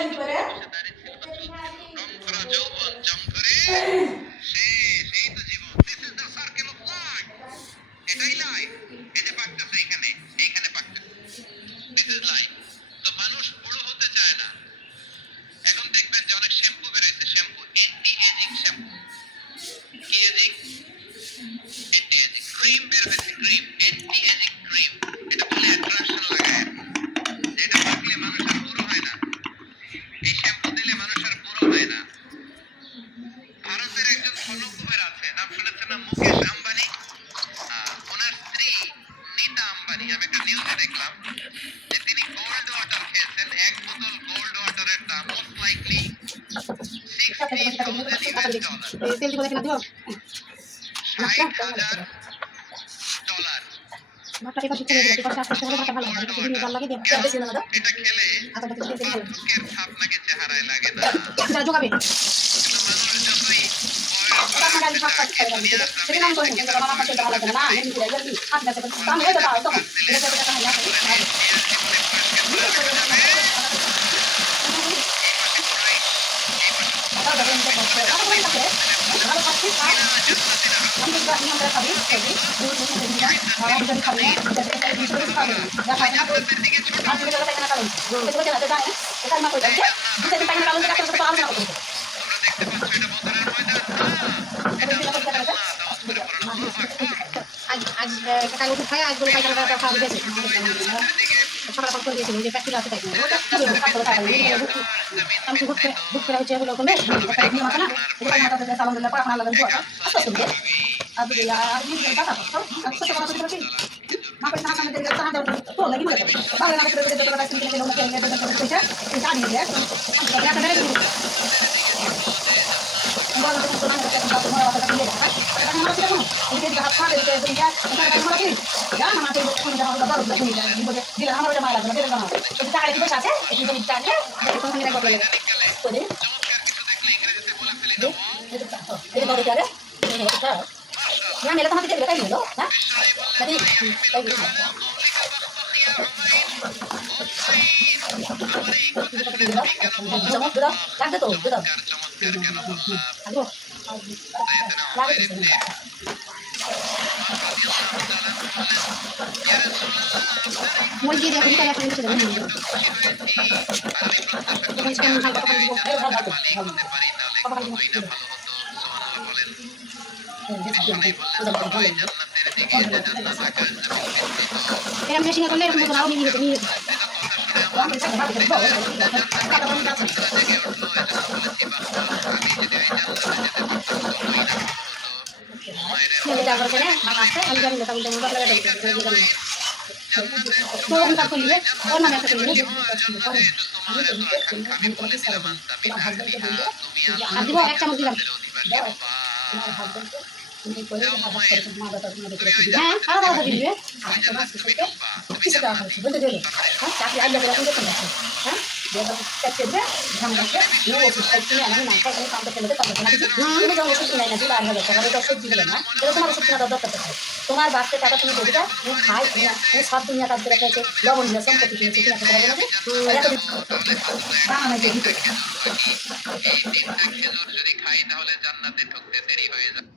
বসে দাঁড়িয়ে রং করা যৌবন জং ধরে সেই তো জীবন। This is the circle of life. এটাই লাইফ। এই যে পাকতেছে এইখানে পাকতেছে। This is life. তো মানুষ বুড়ো হতে চায় না। এখন দেখবেন যে অনেক শ্যাম্পু বেরোইছে, শ্যাম্পু অ্যান্টি এজিং শ্যাম্পু। কি এজিং? অ্যান্টি এজিং ক্রিম বের হয়েছে, ক্রিম অ্যান্টি এজিং ক্রিম। এটা বলে অ্যাট্রাকশন লাগায় যে এটা মাখলে মানুষ আর বুড়ো হয় না, এই শ্যাম্পু দিলে মানুষ আর বুড়ো হয় না। ভারতের একজন স্বর্ণকুবের আছে, নাম শুনেছেন না? মুকেশ আম্বানি। ওনার স্ত্রী নীতা আম্বানি, আমি একটা নিউজে দেখলাম যে তিনি গোল্ড ওয়াটার খেয়েছেন। এক বোতল গোল্ড ওয়াটারের দাম মোস্ট লাইকলি $60,000। এটা খেলে পাঠকের ছাপ নাকি চেহারায় লাগে না। কিন্তু মানুষ যতই তোমার বাচ্চা টাকা তুমি দেবে না, তুমি খাই না, তুমি সব দুনিয়া কাজ করে খেয়েছে, লবণ দিয়ে সম্পত্তি কিনেছে, কিনা খেতে পারবে খেজুর যদি খাই তাহলে জান্নাতে ঢুকতে দেরি হয়ে যায়।